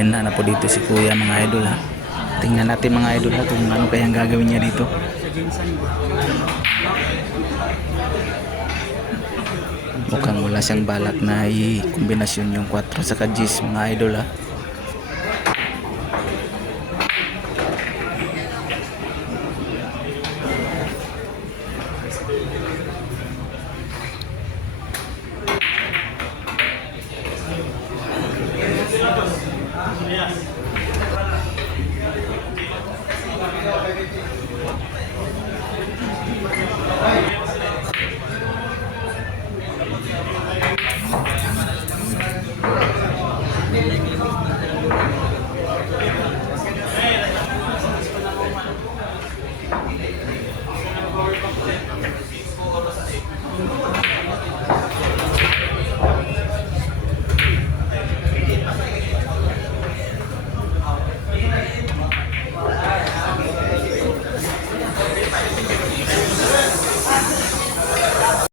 Hina na po dito si kuya mga idol ha. Tingnan natin mga idol ha kung ano kayang gagawin niya dito. Mukhang wala siyang balak na i-kombinasyon yung 4 sa G's mga idol ha.